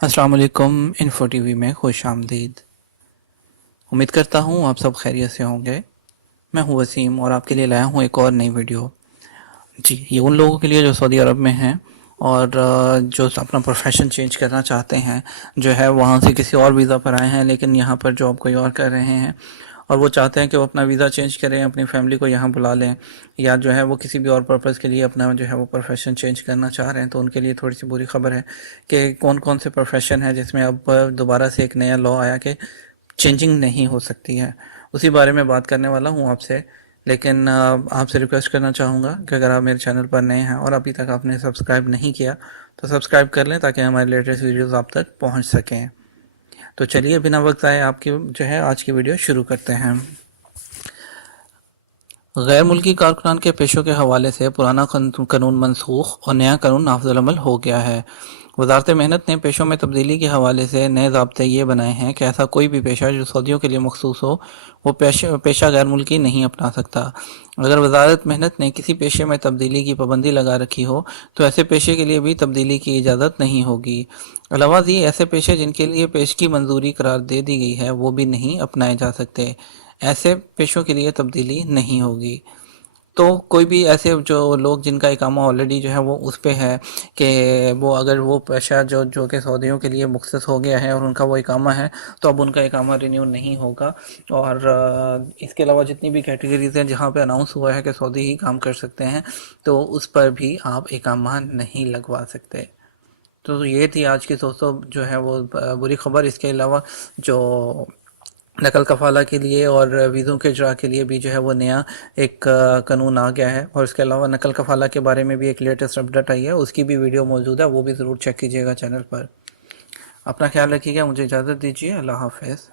अस्सलाम वालेकुम। Info TV में खुश आमदीद। उम्मीद करता हूँ आप सब खैरियत से होंगे। मैं हूँ वसीम और आपके लिए लाया हूँ एक और नई वीडियो। जी, ये उन लोगों के लिए जो सऊदी अरब में हैं और जो अपना प्रोफेशन चेंज करना चाहते हैं, जो है वहाँ से किसी और वीज़ा पर आए हैं लेकिन यहाँ पर जॉब कोई और कर रहे हैं और वो चाहते हैं कि वो अपना वीज़ा चेंज करें, अपनी फैमिली को यहाँ बुला लें, या जो है वो किसी भी और पर्पज़ के लिए अपना जो है वो प्रोफेशन चेंज करना चाह रहे हैं। तो उनके लिए थोड़ी सी बुरी खबर है कि कौन कौन से प्रोफेशन है जिसमें अब दोबारा से एक नया लॉ आया कि चेंजिंग नहीं हो सकती है। उसी बारे में बात करने वाला हूँ आपसे। लेकिन आपसे रिक्वेस्ट करना चाहूँगा कि अगर आप मेरे चैनल पर नए हैं और अभी तक आपने सब्सक्राइब नहीं किया तो सब्सक्राइब कर लें ताकि हमारे लेटेस्ट वीडियोज़ आप तक पहुँच सकें। तो चलिए बिना वक्त आए आपकी जो है आज की वीडियो शुरू करते हैं। गैर मुल्की कारकुनान के पेशों के हवाले से पुराना कानून मनसूख और नया कानून नाफिज़ुल अमल हो गया है। वजारत मेहनत ने पेशों में तब्दीली के हवाले से नए ज़ाब्ते ये बनाए हैं कि ऐसा कोई भी पेशा जो सऊदियों के लिए मखसूस हो वो पेशा गैर मुल्की नहीं अपना सकता। अगर वजारत मेहनत ने किसी पेशे में तब्दीली की पाबंदी लगा रखी हो तो ऐसे पेशे के लिए भी तब्दीली की इजाज़त नहीं होगी। अलावा ये ऐसे पेशे जिनके लिए पेश की मंजूरी करार दे दी गई है वो भी नहीं अपनाए जा सकते। ऐसे पेशों के लिए तब्दीली नहीं होगी। तो कोई भी ऐसे जो लोग जिनका इकामा ऑलरेडी जो है वो उस पे है कि वो अगर वो पेशा जो जो कि सऊदियों के लिए मुख्तस हो गया है और उनका वो इकामा है तो अब उनका इकामा रिन्यू नहीं होगा। और इसके अलावा जितनी भी कैटेगरीज हैं जहाँ पे अनाउंस हुआ है कि सऊदी ही काम कर सकते हैं तो उस पर भी आप इकामा नहीं लगवा सकते। तो ये थी आज की दोस्तों जो है वो बुरी खबर। इसके अलावा जो नकल कफ़ाला के लिए और वीज़ों के इजरा के लिए भी जो है वो नया एक कानून आ गया है। और इसके अलावा नकल कफ़ाला के बारे में भी एक लेटेस्ट अपडेट आई है, उसकी भी वीडियो मौजूद है, वो भी ज़रूर चेक कीजिएगा चैनल पर। अपना ख्याल रखिएगा, मुझे इजाज़त दीजिए। अल्लाह हाफ़िज़।